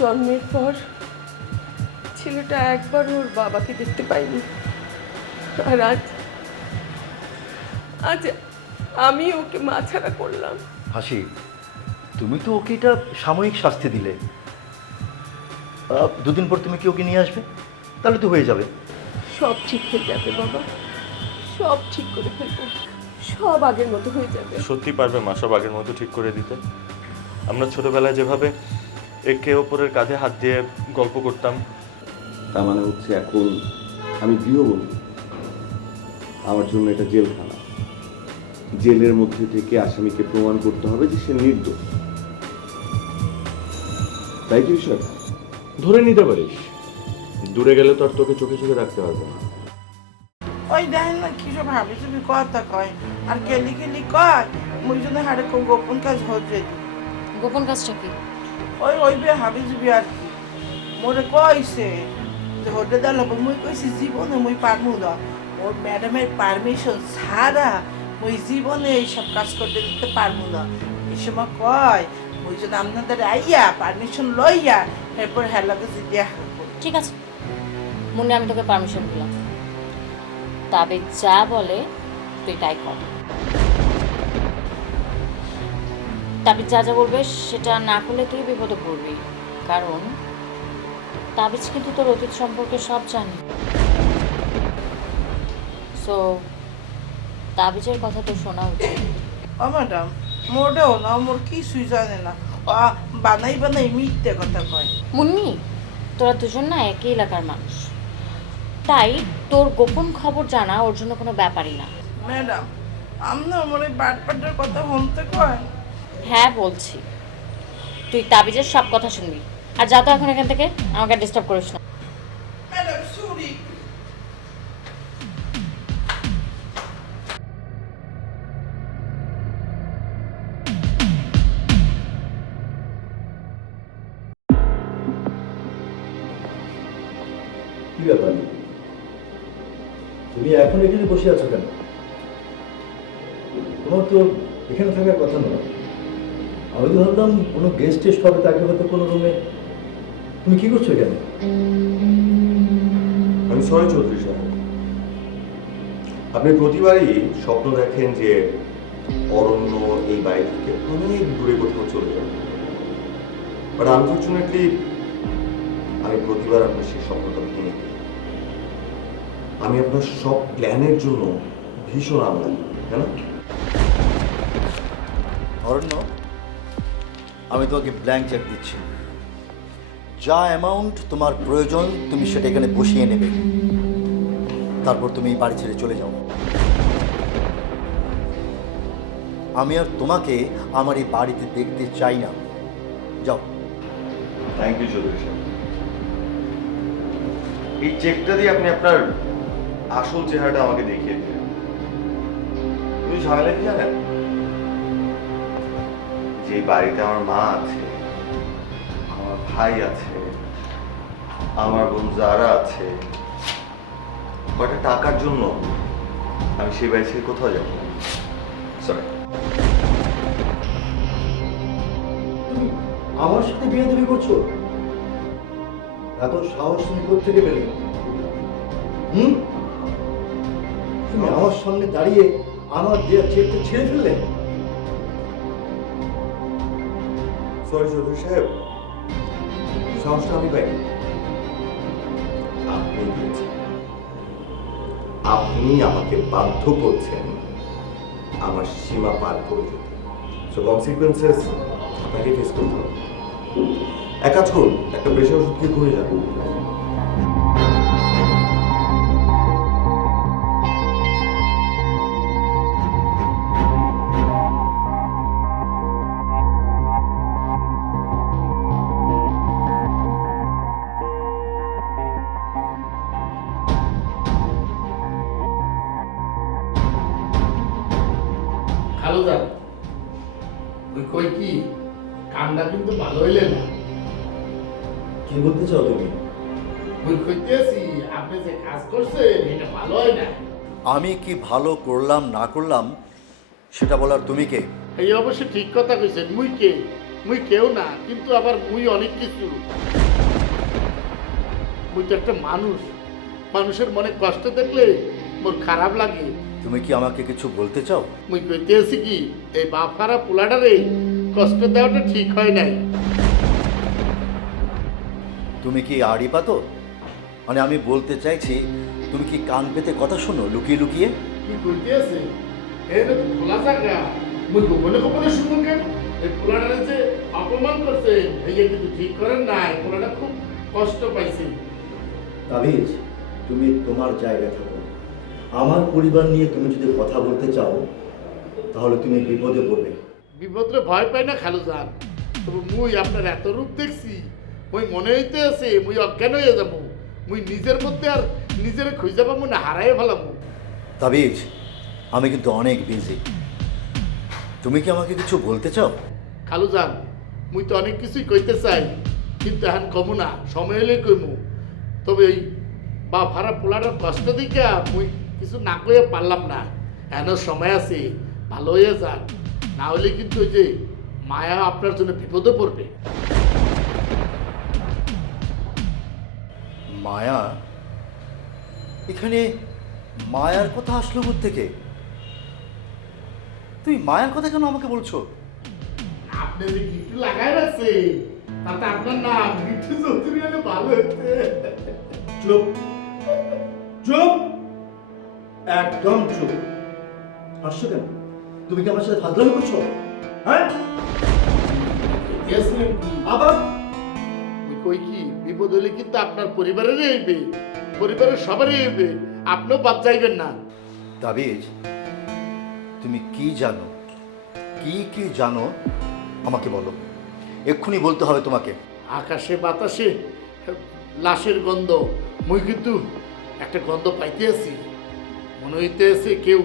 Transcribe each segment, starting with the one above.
জন্মের পর ছেলেটা একবার ওর বাবাকে দেখতে পাইনি। আর আজ আজ আমি ওকে মাছাড়া করলাম। হাসি, তুমি তো ওকে এটা সাময়িক শাস্তি দিলে। দুদিন পর তুমি কি ওকে নিয়ে আসবে? তাহলে তো হয়ে যাবে। সব ঠিক হয়ে যাবে বাবা, সব ঠিক করে ফেলবো, সব আগের মতো হয়ে যাবে। সত্যি পারবে মা সব আগের মতো ঠিক করে দিতে? আমরা ছোটবেলায় যেভাবে একে অপরের কাঁধে হাত দিয়ে গল্প করতাম। তার মানে হচ্ছে এখন আমি গৃহবন্দী, আমার জন্য এটা জেলখানা। জেলের মধ্যে থেকে আসামিকে প্রমাণ করতে হবে যে সে নির্দোষ, তাই কি বিষয়? ধরে নিতে পারিস, দূরে গেলে তো আর তোকে চোখে চোখে রাখতে পারবো না। ওই দেখেন না কি সব হাবি চুবি কথা কয় আর কেলি কেলি কয় মুই জন্য হারে খুব গোপন কাজ হচ্ছে। গোপন কাজটা কি? ওই ওই বে হাবি চুবি আর কি মোরে কইছে যে হোটে দাঁড়াবো, মুই কইছি জীবনে মুই পারমু না, ওর ম্যাডামের পারমিশন ছাড়া মুই জীবনে এইসব কাজ করতে দিতে পারবো না। এই সময় কয় মুই যদি আপনাদের আইয়া পারমিশন লইয়া এরপর হেলাকে জিজ্ঞা। ঠিক আছে মুন্নি, আমি তোকে পারমিশন দিলাম, তবে যা বলে তুই তাই কর। তাবিজ যা যা বলবে সেটা না করলে তুই বিপদে পড়বি, কারণ তাবিজ কিন্তু তোর অতীত সম্পর্কে সব জানে। সো তাবিজের কথা তো শোনা উচিত। ও ম্যাডাম মোটেও না, মোর কিছুই জানে না, বানাই বানাই মিথ্যে কথা কয়। মুন্নি, তোরা দুজন না একই এলাকার মানুষ, তাই তোর গোপন খবর জানা ওর জন্য কোনো ব্যাপারই না। ম্যাডাম আপনার মনে বাটপাটের কথা শুনতে কয়? হ্যাঁ বলছি, তুই তাবিজের সব কথা শুনবি। আর যা তো এখন এখান থেকে, আমাকে ডিস্টার্ব করিস না। Madam sorry. কি ব্যাপার, তুমি এখন এখানে বসে আছো কেন? তোমার তো এখানে থাকার কথা নয়। আমি তো ভাবলাম কোনো গেস্ট টেস্ট হবে, তাকে হয়তো কোনো রুমে। তুমি কি করছো এখানে? আমি সরি চৌধুরী সাহেব, আপনি প্রতিবারই স্বপ্ন দেখেন যে অরণ্য এই বাড়ি থেকে অনেক দূরে কোথাও চলে যাবে, বাট আনফর্চুনেটলি আমি প্রতিবার আপনার সেই স্বপ্নটা ভেঙে দিই। আমি আপনার সব প্ল্যানের জন্য ভীষণ আমদানি, তাই না? অরণ্য, আমি তোমাকে ব্ল্যাঙ্ক চেক দিচ্ছি। যা অ্যামাউন্ট তোমার প্রয়োজন তুমি সেটা এখানে বসিয়ে নেবে, তারপর তুমি এই বাড়ি ছেড়ে চলে যাও। আমি আর তোমাকে আমার এই বাড়িতে দেখতে চাই না। যাও। থ্যাংক ইউ চৌধুরী সাহেব। এই চেকটা দিয়ে আপনি আপনার আসল চেহারাটা আমাকে দেখিয়ে দিলেন। তুমি ঝামেলা কি জানেন? যে বাড়িতে আমার মা আছে, আমার ভাই আছে, আমার বোন যারা আছে, কয়টা টাকার জন্য আমি সেই বাড়ি ছেড়ে কোথাও যাবো? সরি। আমার সাথে বিয়ে দেবে করছো? এত সাহস তুমি কোথেকে পেলে? তুমি আমার সামনে দাঁড়িয়ে আমার দেওয়া চেকটা ছেড়ে ফেললে। সরি চৌধুরী সাহেব, সাহসটা আমি পাইনি, আপনি দিয়েছেন। আপনি আমাকে বাধ্য করছেন আমার সীমা পার করে যেতে। সো কনসিকুয়েন্সেস আপনাকে ফেস করতে হবে। এক কাজ করুন, একটা প্রেশার ওষুধ খেয়ে ঘুরে যান। খালুদা ওই কই কি কামটা কিন্তু ভালো হইলে না। কি বলতে চাও তুমি? ওই কইতেছি আপনি যে কাজ করছেন এটা ভালো হয় না। আমি কি ভালো করলাম না করলাম সেটা বলার তুমি কে? এই অবশ্য ঠিক কথা কইছেন, মুই কে? মুই কেউ না, কিন্তু আবার মুই অনেক কিছু। মুই তো একটা মানুষ, মানুষের মনে কষ্ট দেখলে মোর খারাপ লাগে। তুমি কি আমাকে কিছু বলতে চাও? মুই কইতে আছি কি, এই বাফারা পোলাটারে কষ্ট দেওয়াটা ঠিক হয় নাই। তুমি কি আড়ি পাতো? মানে আমি বলতে চাইছি, তুমি কি কান পেতে কথা শোনো লুকিয়ে লুকিয়ে? কি কইতে আছে? এই তো খোলা জায়গা, মুই গোপনে গোপনে শুনবো কেন? এই পোলাটারে যে অপমান করছে, এই কিন্তু ঠিক করেন নাই। পোলাটা খুব কষ্ট পাইছে। তাবিজ, তুমি তোমার জায়গায় থাকো। আমার পরিবার নিয়ে তুমি যদি কথা বলতে চাও তাহলে তুমি বিপদে পড়বে। বিপদে ভয় পাই না খালু যান, তবে মুই আপনার এত রূপ দেখছি, মুই মনে হইতে আছে মুই অজ্ঞান হয়ে যাবো। মুই নিজের মধ্যে আর নিজের খুঁজে পাবো না, হারাই ফেলাবো। তাবিজ, আমি কিন্তু অনেক বিজি। তুমি কি আমাকে কিছু বলতে চাও? খালু যান, মুই তো অনেক কিছুই কইতে চাই, কিন্তু এখন কমু না, সময় হলে কইমু। তবে ওই বা ভাড়া পোলাটার কষ্ট দিকে মুই কিছু না কইয়া পারলাম না। এখনো সময় আছে, ভালো হয়ে যান, না হলে কিন্তু ওই যে মায়া আপনার জন্য বিপদে পড়বে। মায়া? এখানে মায়ার কথা আসলো থেকে? তুমি মায়ার কথা কেন আমাকে বলছো? আপনি যে গিট্টু লাগাই রাখছে, তাতে আপনার নাম গিট্টু চৌধুরী হলে ভালো হচ্ছে। চুপ চুপ, একদম চুপ। আসছো কেন? তুমি কি আমার সাথে ফাজলামি করছো? হ্যাঁ, আবার ওই কই কি বিপদ হলে কিন্তু আপনার পরিবারেরই হইবে, পরিবারের সবারই হইবে, আপনিও বাদ যাইবেন না। তাবিজ, তুমি কি জানো, কি কি জানো আমাকে বলো, এক্ষুনি বলতে হবে তোমাকে। আকাশে বাতাসে লাশের গন্ধ, মুই কিন্তু একটা গন্ধ পাইতে আছি। মনে হইতে আছে কেউ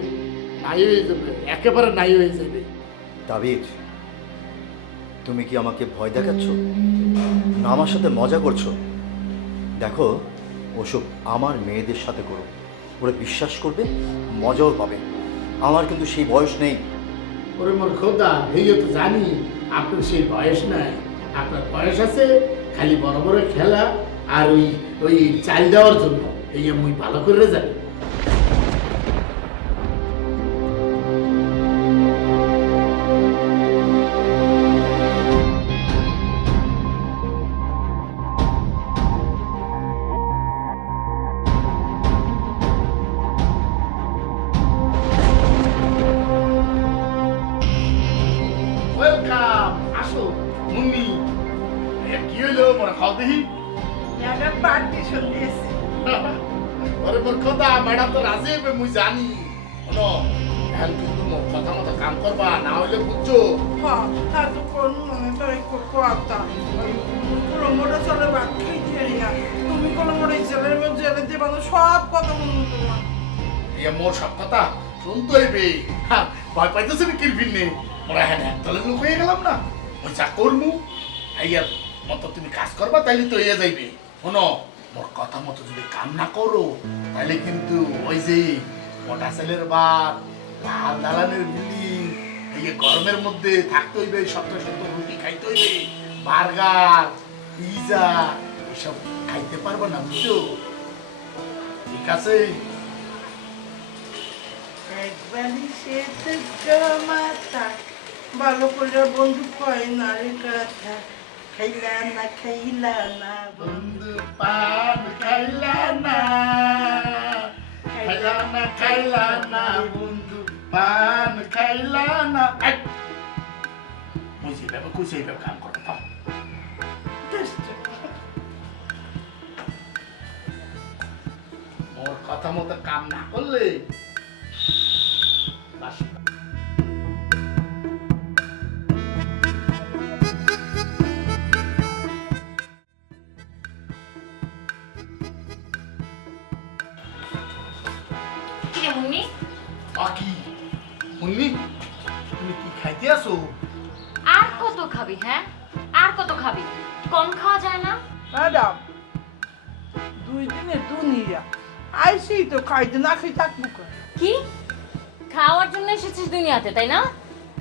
নাই হয়ে যাবে, একেবারে নাই হয়ে যাবে। তাবিজ, তুমি কি আমাকে ভয় দেখাচ্ছ না আমার সাথে মজা করছো? দেখো, ওসব আমার মেয়েদের সাথে করো, ওরা বিশ্বাস করবে, মজাও পাবে। আমার কিন্তু সেই বয়স নেই। ওরে মোর খোদা, এই তো জানি আপনার সেই বয়স নাই। আপনার বয়স আছে খালি বড় বড় খেলা আর ওই ওই চাল দেওয়ার জন্য। এই মুই ভালো করে জানি। ওয়েলকাম, আসো মুন্নি। কি হইলো মোর খাও দেখি। ম্যাডাম পারমিশন দিয়েছে। ওরে মোর কথা, ম্যাডাম তো রাজি হইবে মুই জানি। শোনো, এখন কিন্তু মোর কথা মতো কাম করবা, না হইলে বুঝছো। হ্যাঁ, তো কোন মনে তো এই কথা পুরো মোটা চলে ভাত খাইতে না। তুমি কোনো মোটা জেলের মধ্যে জেলে দেবা না, সব কথা মনে তোমার। ইয়ে মোর সব কথা শুনতে হইবে। হ্যাঁ, ভয় পাইতেছে না কিরফিন নেই। মোরা হ্যাঁ একতলে লোক হয়ে গেলাম না, ওই যা করমু আইয়ার মতো তুমি কাজ করবা, তাইলে তো হইয়া যাইবে। শোনো, মোর কথা মতো যদি কাম না করো তাহলে কিন্তু ওই যে মোটা ছেলের বাপ, লাল দালানের বিল্ডিং, এই গরমের মধ্যে থাকতে হইবে, সপ্তাহ সপ্তাহ রুটি খাইতে হইবে, বার্গার, পিজা এসব খাইতে পারবো না, বুঝছো? ঠিক আছে? একবারই সে তো মাথা ভালো করে বন্ধু কয় না রে কথা। খাইলা না বন্ধু পান খাইলা না, খাইলা না বন্ধু পান খাইলা না। মুই যেভাবে খুশি এইভাবে কাম করো। মোর কথা মতো কাম না করলে বাস। কিরে মুন্নি, কি মুন্নি, তুমি কি খাইতে আসো? আর কত খাবি? হ্যাঁ, আর কত খাবি? কম খাওয়া যায় না? ম্যাডাম, 2 দিনের দুনিয়া আইসি তো খাইতে না খাই থাকবো। কি খাওয়ার জন্য এসেছিস দুনিয়াতে, তাই না?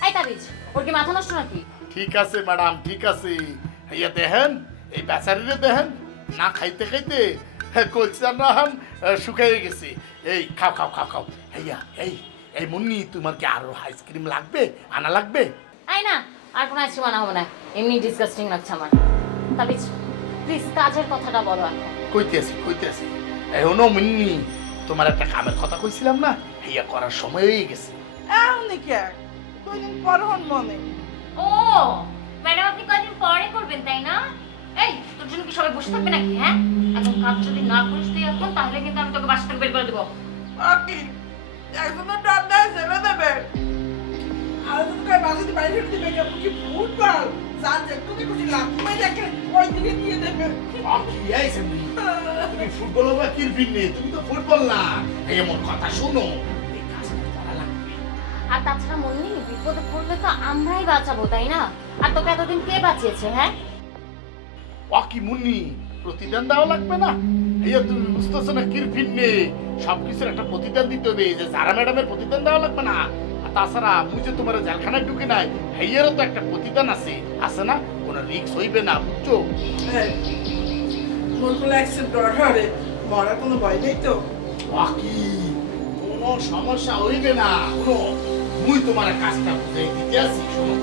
এই তাবিজ, ওর কি মাথা নষ্ট নাকি? ঠিক আছে ম্যাডাম, ঠিক আছে। হইয়া দেখেন এই বেচারিরে দেখেন, না খাইতে খাইতে কলসা না শুকাইয়ে গেছে। এই খাও খাও খাও খাও। হইয়া এই এই মুন্নি, তোমার কি আরো আইসক্রিম লাগবে? আনা লাগবে? আই না, আর কোনো আইসক্রিম আনা হবে না, এমনি ডিসগাস্টিং লাগছে আমার। তাবিজ প্লিজ কাজের কথাটা বলো এখন। কইতে আছি এখনো মুন্নি, তোমার একটা কামের কথা কইছিলাম না, হইয়া করার সময় হয়ে গেছে। এমনি কে 2 দিন পর হন মনে। ও ম্যাডাম, আপনি কয়দিন পরে করবেন তাই না? এই তোর জন্য কি সবাই বসে থাকবে নাকি? হ্যাঁ, এখন কাজ যদি না করিস তুই এখন, তাহলে কিন্তু আমি তোকে বাসা থেকে বের করে দেবো। ওকে, একজনের ডান দেয় ছেড়ে দেবে, আর তুমি কই বাসিতে বাইরে দিবে, কেমন কি ফুটবল জান যে তুমি খুশি লাথি মাই দেখে ওই দিকে দিয়ে দেবে। কি আইছে মুন্নি, তুমি ফুটবল বা কিরপিন নেই, তুমি তো ফুটবল না। এই আমার কথা শোনো, এই কাজটা করা লাগবে। আর তাছাড়া মুন্নি, বিপদে পড়লে তো আমরাই বাঁচাবো তাই না? আর তোকে এতদিন কে বাঁচিয়েছে? হ্যাঁ, কি মুন্নি, প্রতিদান দেওয়া লাগবে না? এইয়া তুমি বুঝতেছো না, কিরপিন নেই, সবকিছুর একটা প্রতিদান দিতে হবে। এই যে যারা ম্যাডামের প্রতিদান দেওয়া লাগবে না। আর তাছাড়া মুই যে তোমার জেলখানায় ঢুকে নাই, হেয়ারও তো একটা প্রতিদান আছে না? কোনো রিস্ক হইবে না, বুঝছো? মোর কোলে অ্যাক্সিডেন্ট ডরে মরার কোনো ভয় নেই তো? কি কোনো সমস্যা হইবে না, কোনো মুই তোমার কাজটা বুঝাই দিতে আসি। শোনো,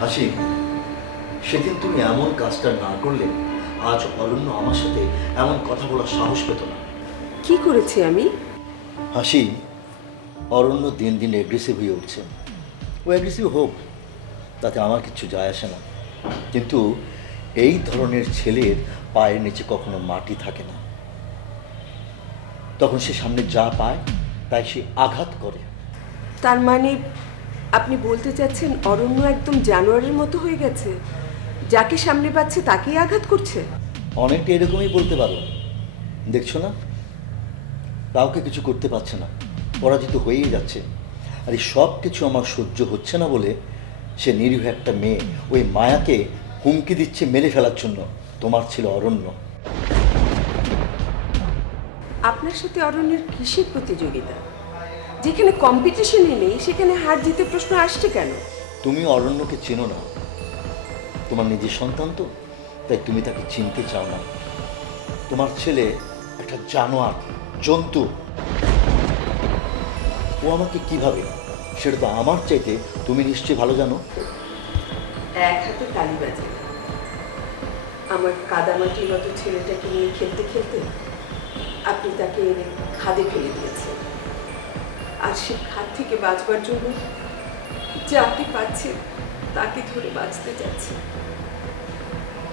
হাসি, সেদিন তুমি এমন কাজটা না করলে আজ অরণ্য আমার সাথে এমন কথা বলার সাহস পেত না। কি করেছি আমি? হাসি, অরণ্য দিন দিন অ্যাগ্রেসিভ হয়ে উঠছে। ও অ্যাগ্রেসিভ হোক, তাতে আমার কিচ্ছু যায় আসে না, কিন্তু এই ধরনের ছেলের পায়ের নিচে কখনো মাটি থাকে না। তখন সে সামনে যা পায় তাই সে আঘাত করে। তার মানে আপনি বলতে চাচ্ছেন অরণ্য একদম জানোয়ারের মতো হয়ে গেছে, যাকে সামনে পাচ্ছে তাকেই আঘাত করছে? অনেকটা এরকমই বলতে পারো। দেখছো না, কাউকে কিছু করতে পারছে না, পরাজিত হয়েই যাচ্ছে। আর এই সব কিছু আমার সহ্য হচ্ছে না বলে সে নিরীহ একটা মেয়ে ওই মায়াকে হুমকি দিচ্ছে মেরে ফেলার জন্য। তোমার ছিল অরণ্য। আপনার সাথে অরণ্যের কিসের প্রতিযোগিতা? যেখানে কম্পিটিশনই নেই সেখানে হার জিতে প্রশ্ন আসছে কেন? তুমি অরণ্যকে চেনো না, তোমার নিজের সন্তান তো, তাই তুমি তাকে চিনতে চাও না। তোমার ছেলে একটা জানোয়ার, জন্তু। ও আমাকে কিভাবে, সেটা তো আমার চাইতে তুমি নিশ্চয়ই ভালো জানো। এক হাতে তালি বাজে। আমার কাদামাটির মতো ছেলেটাকে নিয়ে খেলতে খেলতে আপনি তাকে এনে খাদে ফেলে দিয়েছেন। আর সে খাদ থেকে বাঁচবার জন্য যাকে পাচ্ছে তাকে ধরে বাঁচতে যাচ্ছে।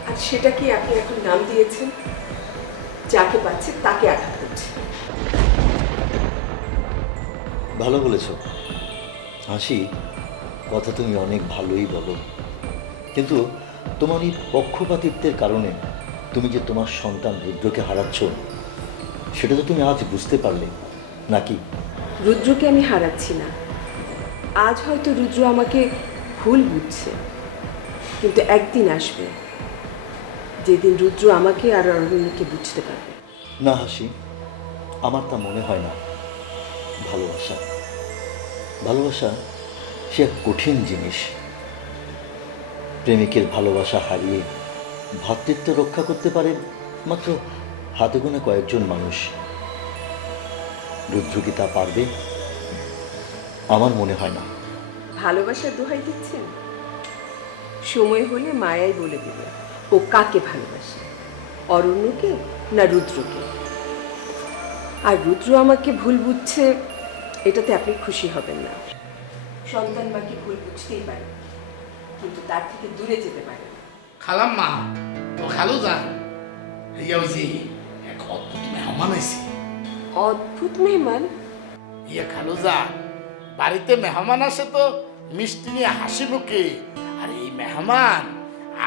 আর সেটাকে আপনি এখন নাম দিয়েছেন, যাকে পাচ্ছে তাকে আঘাত করছে। ভালো বলেছ হাসি, কথা তুমি অনেক ভালোই বলো, কিন্তু তোমার এই পক্ষপাতিত্বের কারণে তুমি যে তোমার সন্তান রুদ্রকে হারাচ্ছ, সেটা তো তুমি আজ বুঝতে পারলে নাকি? রুদ্রকে আমি হারাচ্ছি না। আজ হয়তো রুদ্র আমাকে ভুল বুঝছে, কিন্তু একদিন আসবে যেদিন রুদ্র আমাকে আর অরণ্যকে বুঝতে পারবে। না হাসি, আমার তা মনে হয় না। ভালোবাসা ভালোবাসা সে এক কঠিন জিনিস। প্রেমিকের ভালোবাসা হারিয়ে ভ্রাতৃত্ব রক্ষা করতে পারে মাত্র হাতে গোনা কয়েকজন মানুষ। রুদ্র কি তা পারবে? আমার মনে হয় না। ভালোবাসার দোহাই দিচ্ছেন? সময় হলে মায়াই বলে দেবে ও কাকে ভালোবাসে, অরণ্যকে না রুদ্রকে। আর রুদ্র আমাকে ভুল বুঝছে, এটাতে আপনি খুশি হবেন না। সন্তান মাকে ভুল বুঝতেই পারে, কিন্তু তার থেকে দূরে যেতে পারে না। খালাম্মা ও খালু যান, হইয়া ওই যে এক অদ্ভুত মেহমান আইছে। অদ্ভুত মেহমান? ইয়ে খালু যান, বাড়িতে মেহমান আসে তো মিষ্টি নিয়ে হাসি মুখে, আর এই মেহমান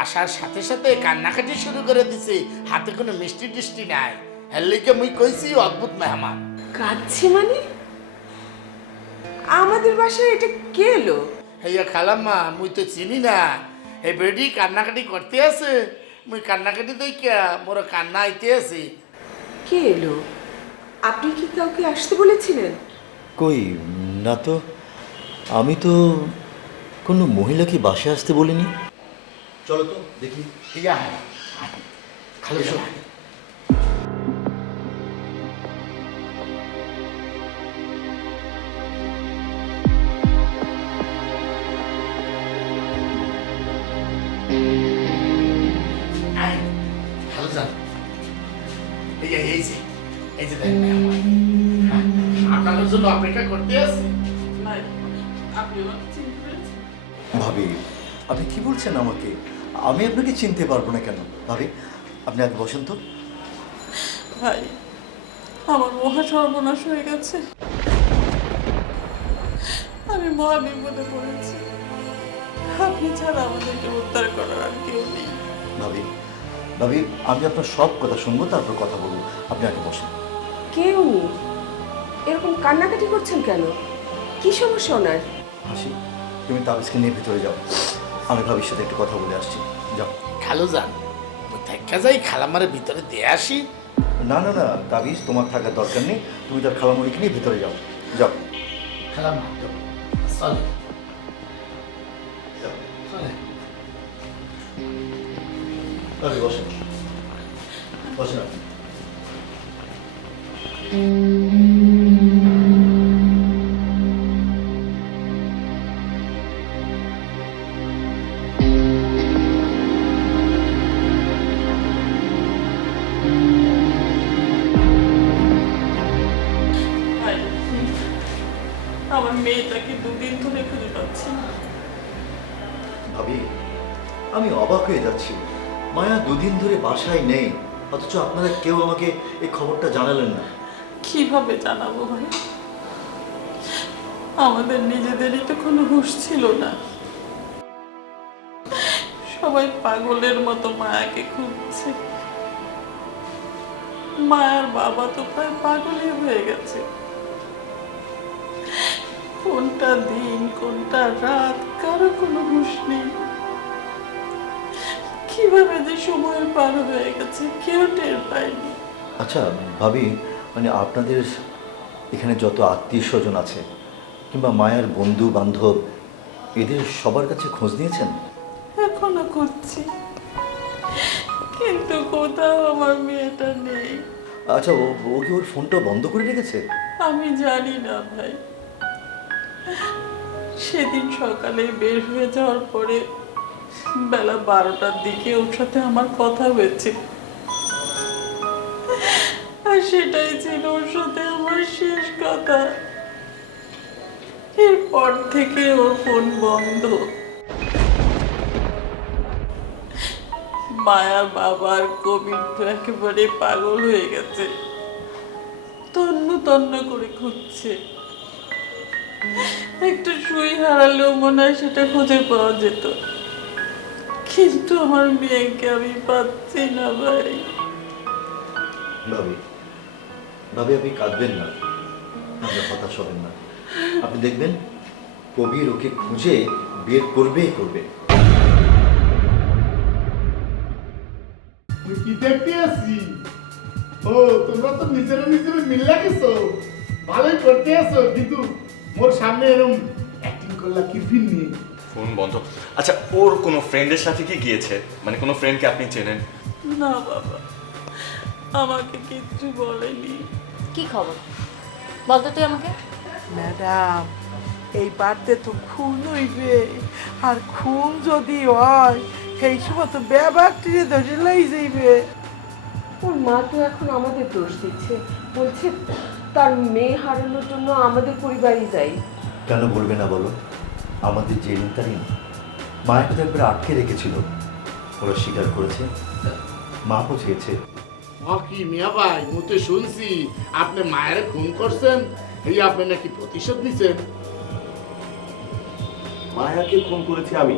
আসার সাথে সাথে কান্নাকাটি শুরু করে দিছে, হাতে কোনো মিষ্টি টিষ্টি নাই। হ্যাঁ লিখে মুই কইছি অদ্ভুত মেহমান। কাঁদছে মানে? আমাদের বাসায় এটা কে এলো? হেয়া খালাম্মা মুই তো চিনি না, এই বেডি কান্নাকাটি করতে আছে, মুই কান্নাকাটি দেখিয়া মোর কান্না আইতে আছে। কে এলো? আপনি কি কাউকে আসতে বলেছিলেন? কই না তো, আমি তো কোনো মহিলাকে বাসায় আসতে বলিনি। চলো তো দেখি। ইয়া খালো এসো। খালো যান, এই যে দেখেন মেহমান, হ্যাঁ, আপনাদের জন্য অপেক্ষা করতে আছে। ভাই আপনি আমাকে চিনতে পেরেছেন? ভাবি আপনি কি বলছেন আমাকে? আমি আপনাকে চিনতে পারবো না কেন? ভাবি আপনি আগে বসেন তো। ভাই আমার মহা সর্বনাশ হয়ে গেছে, আমি মহা বিপদে পড়েছি। আপনি ছাড়া আমাদেরকে উদ্ধার করার আর কেউ নেই। ভাবি ভাবি আমি আপনার সব কথা শুনবো, তারপর কথা বলবো। আপনি আগে বসেন। কেউ নেই? এরকম কান্নাকাটি করছেন কেন? কি সমস্যা ওনার? হাসি তুমি তাবিজকে নিয়ে ভিতরে যাও, আমি ভাবির সাথে একটু কথা বলে আসছি। যাও। খালো যান, ওই দেখা যাই খালামারে ভিতরে দিয়ে আসি। না না না, তাবিজ তোমার থাকার দরকার নেই, তুমি তার খালামুড়িকে নিয়ে ভিতরে যাও। যাও। খালাম্মা চলে চলে। ভাবি বসেন, বসেন আপনি। ভাই আমার মেয়েটাকে দুদিন ধরে খুঁজে পাচ্ছি না। ভাবি আমি অবাক হয়ে যাচ্ছি, মায়া দুদিন ধরে বাসায় নেই, অথচ আপনারা কেউ আমাকে এই খবরটা জানালেন না। কিভাবে জানাবো ভাই? আমাদের নিজেদেরই তো কোনো হুঁশ ছিল না, সবাই পাগলের মতো মায়াকে খুঁজছে। মায়ার বাবা তো প্রায় পাগলই হয়ে গেছে। কোনটা দিন কোনটা রাত কারো কোনো হুঁশ নেই। কিভাবে যে সময় পার হয়ে গেছে কেউ টের পায়নি। আচ্ছা ভাবি, মানে আপনাদের এখানে যত আত্মীয় স্বজন আছে কিংবা মায়ের বন্ধু বান্ধব, এদের সবার কাছে খোঁজ নিয়েছেন? এখনো খুঁজছি, কিন্তু কোথাও আমার মেয়েটা নেই। আচ্ছা ও কি ওর ফোনটা বন্ধ করে রেখেছে? আমি জানি না ভাই, সেদিন সকালে বের হয়ে যাওয়ার পরে বেলা 12টার দিকে ওর সাথে আমার কথা হয়েছে, আর সেটাই ছিল ওর সাথে আমার শেষ কথা। এরপর থেকে ওর ফোন বন্ধ। মায়া বাবার কবির তো একেবারে পাগল হয়ে গেছে, তন্ন তন্ন করে খুঁজছে। একটা সুই হারালেও মনে হয় সেটা খুঁজে পাওয়া যেত, কিন্তু আমার মেয়েকে আমি পাচ্ছি না ভাই। ভাবি ভাবি আপনি কাঁদবেন না, আপনি হতাশ হবেন না। আপনি দেখবেন কবির ওকে খুঁজে বের করবেই করবে। কি দেখতে আসি? ও তোমরা তো নিজেরা নিজেরা মিল্লা গেছো, ভালোই করতে আছো, কিন্তু মোর সামনে এরকম অ্যাক্টিং করলা কি ফিরনি? ফোন বন্ধ। আচ্ছা ওর কোনো ফ্রেন্ডের সাথে কি গিয়েছে? মানে কোনো ফ্রেন্ডকে আপনি চেনেন? না বাবা, আমাকে কিচ্ছু বলেনি। কি খবর বলতো তুই আমাকে? ম্যাডাম এই বাড়িতে তো খুন হইবে, আর খুন যদি হয় সেই সময় তো ব্যাপারটিরে ধরে লাই যাইবে। ওর মা তো এখন আমাদের দোষ দিচ্ছে, বলছে তার মেয়ে হারানোর জন্য আমাদের পরিবারই দায়ী। কেন বলবে না বলো? আমাদের যে ঋণ তার ঋণ। মায়াকে তো একবার আটকে রেখেছিল, ওরা স্বীকার করেছে, মা বুঝিয়েছে। কি মিয়া ভাই, মু তো শুনছি আপনি মায়ের খুন করছেন, এই আপনি নাকি প্রতিশোধ নিছেন। মায়াকে খুন করেছি আমি।